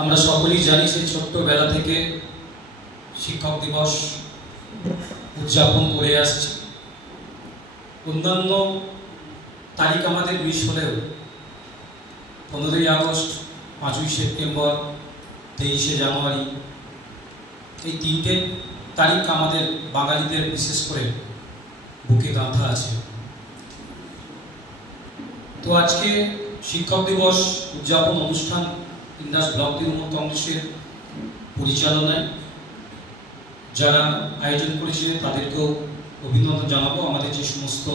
আমরা সকলেই জানি সেই ছোট্টবেলা থেকে শিক্ষক দিবস উদযাপন করে আসছি। অন্যান্য তারিখ আমাদের মিস হলেও পনেরোই আগস্ট, পাঁচই সেপ্টেম্বর, তেইশে জানুয়ারি এই তিনটে তারিখ আমাদের বাঙালিদের বিশেষ করে বুকে গাঁথা আছে। তো আজকে শিক্ষক দিবস উদযাপন অনুষ্ঠান ইন্দাস ব্লক তৃণমূল কংগ্রেসের পরিচালনায় যারা আয়োজন করেছিলেন তাদেরকেও অভিনন্দন জানাব। আমাদের যে সমস্ত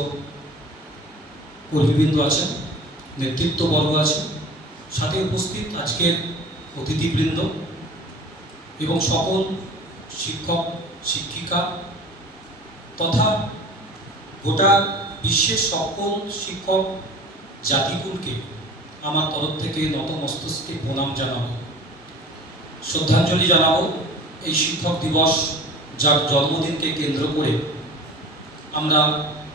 কর্মীবৃন্দ আছেন, নেতৃত্ববর্গ আছে সাথে উপস্থিত আজকের অতিথিবৃন্দ এবং সকল শিক্ষক, শিক্ষিকা তথা গোটা বিশ্বের সকল শিক্ষক জাতিকুলকে আমার তরফ থেকে নত নতমস্তকে প্রণাম জানাব। শ্রদ্ধাঞ্জলি জানাব এই শিক্ষক দিবস যার জন্মদিনকে কেন্দ্র করে আমরা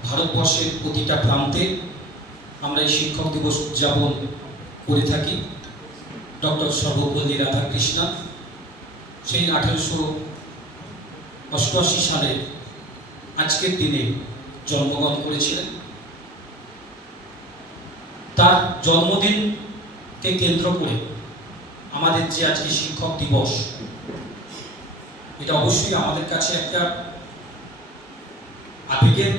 ভারতবর্ষের প্রতিটা প্রান্তে আমরা এই শিক্ষক দিবস উদযাপন করে থাকি। ডক্টর সর্বপল্লী রাধাকৃষ্ণা সেই আঠেরোশো অষ্টআশি সালে আজকের দিনে জন্মগ্রহণ করেছিলেন। তার জন্মদিনকে কেন্দ্র করে আমাদের যে আজকে শিক্ষক দিবস, এটা অবশ্যই আমাদের কাছে একটা আবেগের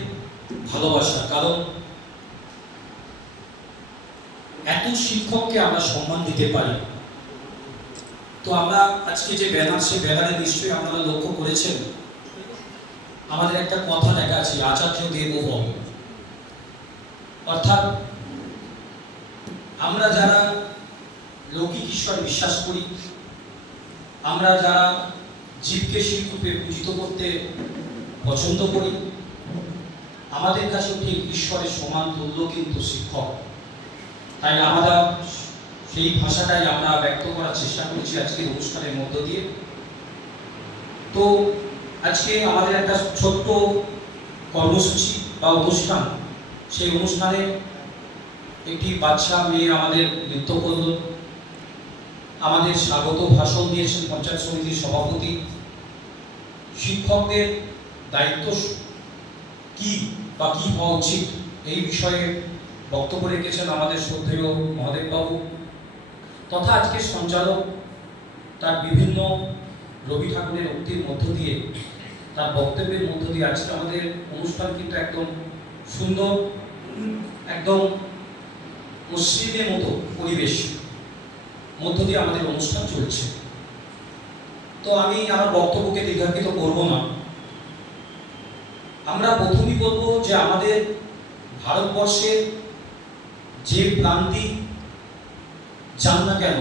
ভালোবাসা। কারণ এত শিক্ষককে আমরা সম্মান দিতে পারি। তো আমরা আজকে যে ব্যানার সে ব্যানারে নিশ্চয়ই আপনারা লক্ষ্য করেছেন, আমাদের একটা কথা লেখা আছে, আচার্য দেব অর্থাৎ আমরা যারা লৌকিক ঈশ্বর বিশ্বাস করি, আমরা যারা জীবকে শিল্পে পূজিত করতে পছন্দ করি, আমাদের কাছেও ঠিক ঈশ্বরের সমান তুল্য কিন্তু শিক্ষক। তাই আমরা সেই ভাষাটাই আমরা ব্যক্ত করার চেষ্টা করেছি আজকের অনুষ্ঠানের মধ্য দিয়ে। তো আজকে আমাদের একটা ছোট্ট কর্মসূচি বা অনুষ্ঠান, সেই অনুষ্ঠানে একটি বাচ্চা মেয়ে আমাদের নৃত্য করল আমাদের স্বাগত ভাষণ দিয়েছেন পঞ্চায়েত সমিতির সভাপতি। শিক্ষকদের দায়িত্ব কি বা কি হওয়া উচিত এই বিষয়ে বক্তব্য রেখেছেন আমাদের শ্রদ্ধেয় মহাদেববাবু। তথা আজকে সঞ্চালক তার বিভিন্ন রবি ঠাকুরের উক্তির মধ্য দিয়ে, তার বক্তব্যের মধ্য দিয়ে আজকে আমাদের অনুষ্ঠান কিন্তু একদম সুন্দর, একদম মসজিদের মতো পরিবেশ, মধ্য দিয়ে আমাদের অনুষ্ঠান চলছে। তো আমি আমার বক্তব্যকে দীর্ঘান্বিত করব না। আমরা প্রথমেই বলব যে আমাদের ভারতবর্ষের যে প্রান্তিক যান না কেন,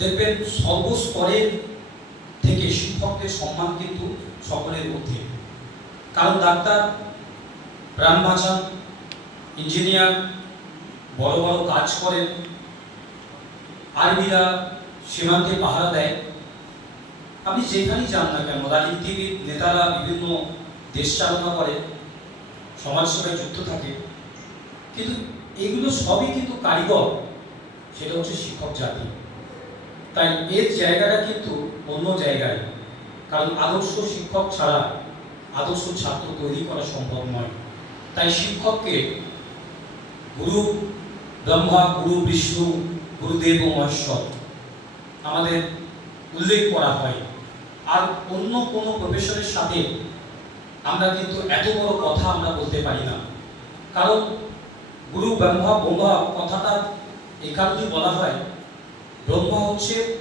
দেখবেন সর্বস্তরের থেকে শিক্ষকদের সম্মান কিন্তু সকলের মধ্যে। কারণ ডাক্তার প্রাণ বাঁচান ইঞ্জিনিয়ার বড় বড় কাজ করেন। আর্মিরা সীমান্তে পাহারা দেয়। আপনি যেখানেই যান না কেন রাজনীতিবিদ নেতারা বিভিন্ন দেশ চালনা করে, সমাজ সমাজসেবায় যুক্ত থাকে। কিন্তু এগুলো সবই কিন্তু কারিগর। সেটা হচ্ছে শিক্ষক জাতি। তাই এর জায়গাটা কিন্তু অন্য জায়গায়। কারণ আদর্শ শিক্ষক ছাড়া আদর্শ ছাত্র তৈরি করা সম্ভব নয়। তাই শিক্ষককে গুরু ব্রহ্মা, গুরু, বিষ্ণু, গুরুদেব ও মহেশ্বর। আমাদের উল্লেখ করা হয়। আর অন্য কোনো প্রফেশনের সাথে আমরা কিন্তু এত বড় কথা আমরা বলতে পারি না। কারণ গুরু, ব্রহ্মা ব্রহ্মা কথাটা কারণেই বলা হয়, ব্রহ্মা হচ্ছে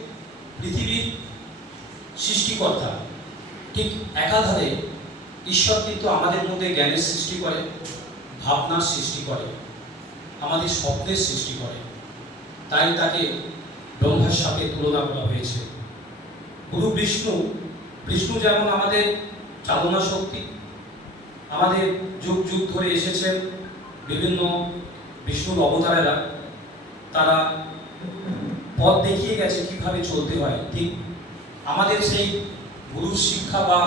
পৃথিবীর সৃষ্টিকর্তা। ঠিক একাধারে ঈশ্বর কিন্তু আমাদের মধ্যে জ্ঞানের সৃষ্টি করে, ভাবনার সৃষ্টি করে। আমাদের স্বপ্নের সৃষ্টি করে। তাই তাকে ব্রহ্মার সাথে তুলনা করা হয়েছে। গুরু বিষ্ণু বিষ্ণু যেমন আমাদের চালনা শক্তি, আমাদের যুগ যুগ ধরে এসেছেন বিভিন্ন বিষ্ণুর অবতারেরা। তারা পথ দেখিয়ে গেছে কীভাবে চলতে হয়। ঠিক আমাদের সেই গুরুর শিক্ষা বা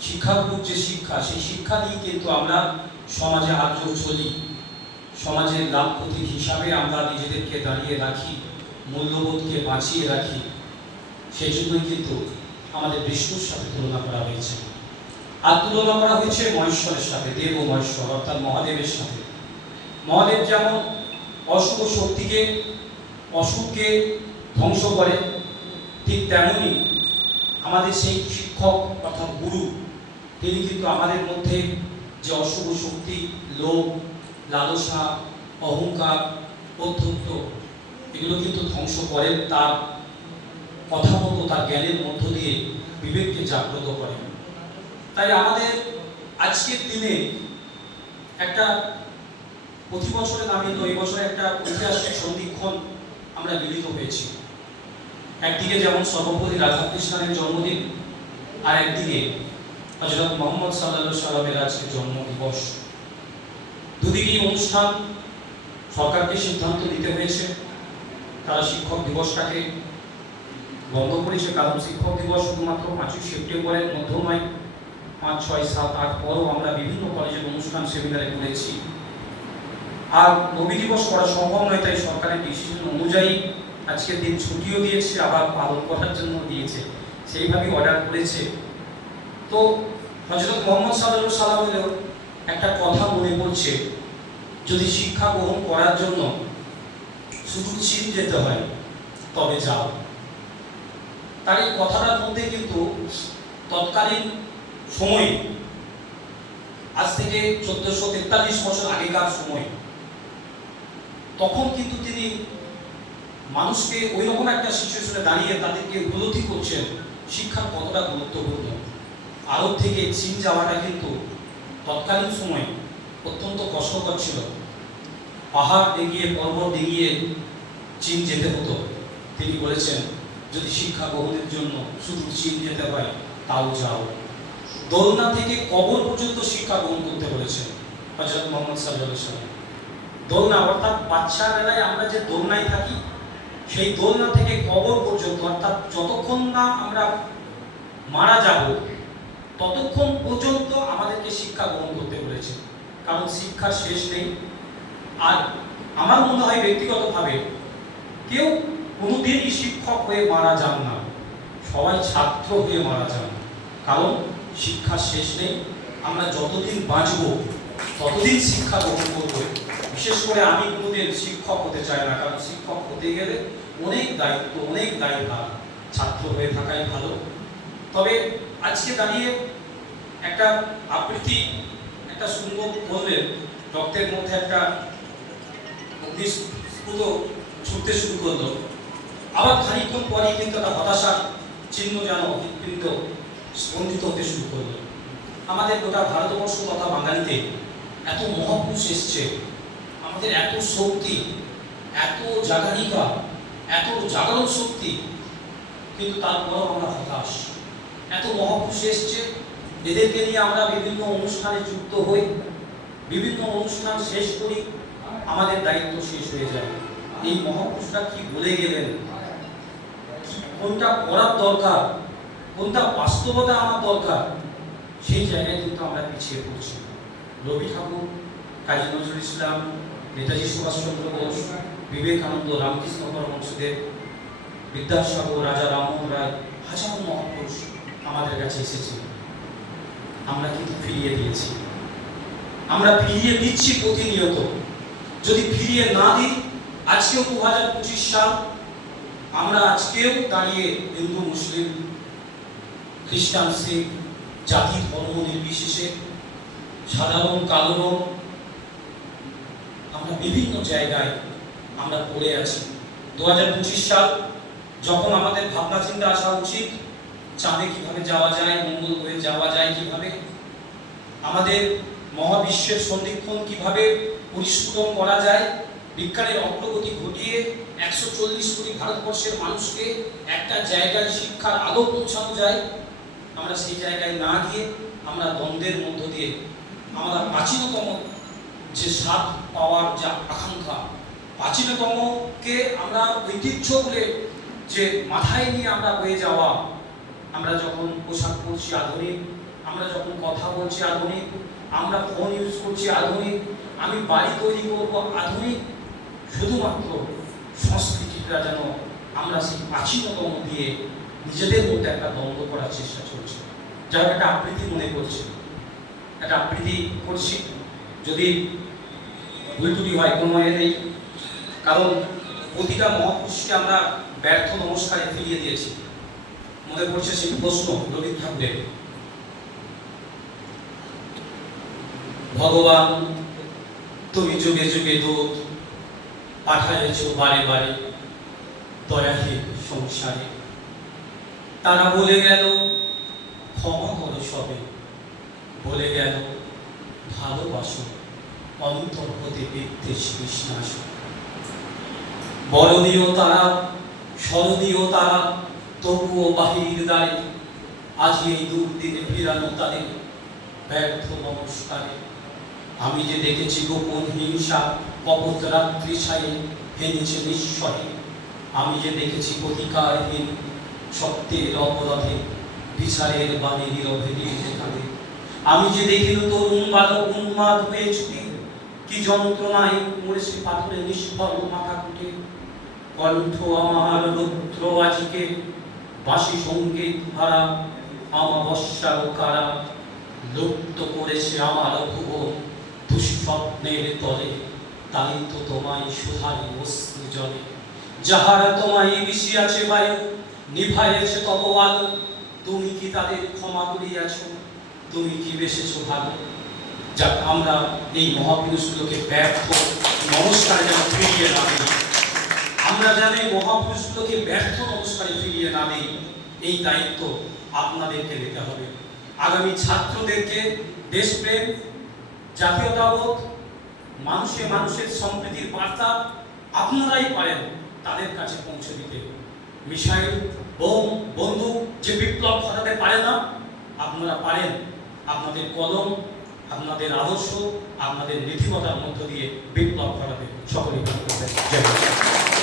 শিক্ষাগুরুর যে শিক্ষা, সেই শিক্ষা নিয়ে কিন্তু আমরা সমাজে আজও চলি। সমাজের লাভ ক্ষতি হিসাবে আমরা নিজেদেরকে দাঁড়িয়ে রাখি, মূল্যবোধকে বাঁচিয়ে রাখি। সেই জন্যই কিন্তু আমাদের বিষ্ণুর সাথে তুলনা করা হয়েছে। আর তুলনা করা হয়েছে মহেশ্বরের সাথে, দেব মহেশ্বর, অর্থাৎ মহাদেবের সাথে। মহাদেব যেমন অশুভ শক্তিকে অশুভকে ধ্বংস করে, ঠিক তেমনই আমাদের সেই শিক্ষক অর্থাৎ গুরু, তিনি কিন্তু আমাদের মধ্যে যে অশুভ শক্তি, লোভ লালসা, অহংকার অধ্যত্ব এগুলো কিন্তু ধ্বংস করেন তার কথা মতো তার জ্ঞানের মধ্য দিয়ে বিবেককে জাগ্রত করেন তাই আমাদের আজকের দিনে একটা প্রতি বছরে নামে তো এই বছরে একটা ঐতিহাসিক সন্ধিক্ষণ আমরা মিলিত হয়েছি। একদিকে যেমন সর্বপতি রাধাকৃষ্ণের জন্মদিন, আর একদিকে হজরত মোহাম্মদ সাল্লাহ সাল্লামের আজকে জন্ম দুদিকেই অনুষ্ঠান সরকারকে সিদ্ধান্ত নিতে হয়েছে। তারা শিক্ষক দিবসটাকে বন্ধ করেছে। কারণ শিক্ষক দিবস শুধুমাত্র পাঁচই সেপ্টেম্বরের মধ্য নয়, পাঁচ, ছয়, সাত, আট পরও আমরা বিভিন্ন কলেজের অনুষ্ঠান সেমিনারে করেছি। আর নবী দিবস করা সম্ভব নয়, তাই সরকারের ডিসিশন অনুযায়ী আজকের দিন ছুটিও দিয়েছে, আবার পালন করার জন্য দিয়েছে। সেইভাবেই অর্ডার করেছে। তো হজরত মোহাম্মদ সাল্লাহ সাল্লামেরও একটা কথা মনে পড়ছে। যদি শিক্ষা গ্রহণ করার জন্য শুধু যেতে হয়, তবে যাও। তার এই কথাটার মধ্যে কিন্তু তৎকালীন সময়, আজ থেকে চোদ্দশো তেতাল্লিশ বছর আগেকার সময়, তখন কিন্তু তিনি মানুষকে ওই রকম একটা সিচুয়েশনে দাঁড়িয়ে তাদেরকে উপলব্ধি করছেন, শিক্ষার কতটা গুরুত্বপূর্ণ। আরব থেকে চীন যাওয়াটা কিন্তু তৎকালীন সময় অত্যন্ত কষ্টকর ছিল। পাহাড় ডিঙিয়ে পর্বত ডিঙিয়ে চীন যেতে হতো। তিনি বলেছেন, যদি শিক্ষা গ্রহণের জন্য শুধু চীন যেতে হয়, তাও যাও। দোলনা থেকে কবর পর্যন্ত শিক্ষা গ্রহণ করতে বলেছেন হজরত মোহাম্মদ সাল্লাহ সাল্লাম দোলনা, অর্থাৎ বাচ্চা বেলায় আমরা যে দোলনায় থাকি, সেই দোলনা থেকে কবর পর্যন্ত, অর্থাৎ যতক্ষণ না আমরা মারা যাব, ততক্ষণ পর্যন্ত আমাদেরকে শিক্ষা গ্রহণ করতে বলেছে কারণ শিক্ষার শেষ নেই। আর আমার মনে হয় ব্যক্তিগতভাবে কেউ কোনোদিনই শিক্ষক হয়ে মারা যান না। সবাই ছাত্র হয়ে মারা যান। কারণ শিক্ষার শেষ নেই। আমরা যতদিন বাঁচব, ততদিন শিক্ষা গ্রহণ করব। বিশেষ করে আমি কোনোদিন শিক্ষক হতে চাই না। কারণ শিক্ষক হতে গেলে অনেক দায়িত্ব অনেক দায়িত্ব ছাত্র হয়ে থাকাই ভালো। তবে আজকে দাঁড়িয়ে একটা আবৃত্তি একটা সুন্দর বললেন। রক্তের মধ্যে একটা অগ্নিস্ফুট ছুটতে শুরু করল। আবার খানিকক্ষণ পরেই কিন্তু একটা হতাশার চিহ্ন যেন হৃৎপিণ্ড স্পন্দিত হতে শুরু করল। আমাদের গোটা ভারতবর্ষ তথা বাঙালিতে এত মহাপুরুষ এসছে। আমাদের এত শক্তি, এত জাগানিকা এত জাগরণ শক্তি, কিন্তু তারপরেও আমরা হতাশ। এত মহাপুরুষ এসছে এদেরকে নিয়ে আমরা বিভিন্ন অনুষ্ঠানে যুক্ত হই, বিভিন্ন অনুষ্ঠান শেষ করি, আমাদের দায়িত্ব শেষ হয়ে যায়। এই মহাপুরুষরা কি বলে গেলেন? কোনটা করার দরকার? কোনটা বাস্তবতা আমার দরকার? সেই জায়গায় কিন্তু আমরা পিছিয়ে পড়ছি। রবি ঠাকুর, কাজী নজরুল ইসলাম, নেতাজি সুভাষচন্দ্র বোস, বিবেকানন্দ রামকৃষ্ণ পরমহংসদেব বিদ্যাসাগর, রাজা রামমোহন রায়, হাজার মহাপুরুষ আমাদের কাছে এসেছে আমরা কিন্তু ফিরিয়ে দিয়েছি। আমরা ফিরিয়ে দিচ্ছি প্রতিনিয়ত। যদি ফিরিয়ে না দিই, আজকেও দু হাজার পঁচিশ সাল, আমরা আজকেও দাঁড়িয়ে হিন্দু, মুসলিম, খ্রিস্টান, শিখ, জাতি, ধর্ম নির্বিশেষে সাধারণ, কালো, আমরা বিভিন্ন জায়গায় আমরা পড়ে আছি। দু হাজার পঁচিশ সাল, যখন আমাদের ভাবনা চিন্তা আসা উচিত চাঁদে কীভাবে যাওয়া যায়, মঙ্গল হয়ে যাওয়া যায় কীভাবে? আমাদের মহাবিশ্বের সন্ধিক্ষণ কীভাবে পরিশ্রম করা যায়? বিজ্ঞানের অগ্রগতি ঘটিয়ে একশো চল্লিশ কোটি ভারতবর্ষের মানুষকে একটা জায়গায় শিক্ষার আলো পৌঁছানো যায়। আমরা সেই জায়গায় না গিয়ে আমরা দ্বন্দ্বের মধ্য দিয়ে আমরা প্রাচীনতম যে স্বাদ পাওয়ার যা আকাঙ্ক্ষা, প্রাচীনতমকে আমরা ঐতিহ্য বলে যে মাথায় নিয়ে আমরা হয়ে যাওয়া আমরা যখন পোশাক পরছি আধুনিক, আমরা যখন কথা বলছি আধুনিক, আমরা ফোন ইউজ করছি আধুনিক, আমি বাড়ি তৈরি করব আধুনিক, শুধুমাত্র সংস্কৃতিটা যেন আমরা সেই প্রাচীনতম দিয়ে নিজেদের মধ্যে একটা দ্বন্দ্ব করার চেষ্টা চলছে। যারা একটা আবৃত্তি মনে করছে, একটা আবৃত্তি করছি, যদি ভুল ত্রুটি হয় কোনো এ নেই কারণ প্রতিটা মহাপুরুষকে আমরা ব্যর্থ নমস্কারে ফিরিয়ে দিয়েছি। মনে পড়ছে সেই প্রশ্ন রবীন্দ্র ঠাকুরের ভগবান তুমি যুগে যুগে দূত পাঠাইছ বারে বারে দয়াহীন সংসারে। তারা বলে গেল, ক্ষমা করো সবে। বলে গেল, ভালোবাসো অন্তর হতে বিদ্বেষ বিশ্বাস বরণীয় তারা স্মরণীয় তারা তবুও বাহির দাঁড়ে আজ এই দুর্দিনে ফিরানো তাদের ব্যর্থ নমস্কারে। আমি যে দেখেছি গোপন হিংসা কপট রাত্রি ছায়ে হেনেছে নিঃস্বরে। আমি যে দেখেছি প্রতিকারহীন সত্যের অপরাধে বিচারের বাণী নীরবে যেখানে আমি যে দেখিল তরুণ বালক উন্মাদ হয়ে ছুটি, কি যন্ত্রণায় মরেছে পাথরে নিষ্ফল মাথা কুটে। কণ্ঠ আমার রুদ্র বাসি সংগীত হারা আমাবস্যা ও কারা লুপ্ত করেছে আমার ভুবন দুঃস্বপ্নের তলে, তাই তো তোমায় সুধারি অশ্রু জলে। যাহারা তোমায় মিশিয়াছে বায়ু, নিভাইয়াছে তব আলো তুমি কি তাদের ক্ষমা করিয়াছ? তুমি কি বেসেছ ভালো? যাক, আমরা এই মহাপুরুষগুলোকে ব্যর্থ নমস্কারে যেন ফিরিয়ে না আমরা জানি মহাপুরুষগুলোকে ব্যর্থ নমস্কারে ফিরিয়ে না দিই এই দায়িত্ব আপনাদেরকে নিতে হবে। আগামী ছাত্রদেরকে দেশপ্রেম জাতীয়তাবোধ মানুষে মানুষের সম্প্রীতির বার্তা আপনারাই পারেন তাদের কাছে পৌঁছে দিতে। মিসাইল, বোম, বন্দুক যে বিপ্লব ঘটাতে পারে না, আপনারা পারেন আপনাদের কলম, আপনাদের আদর্শ, আপনাদের নীতিমতার মধ্য দিয়ে বিপ্লব ঘটাতে। সকলে জয়।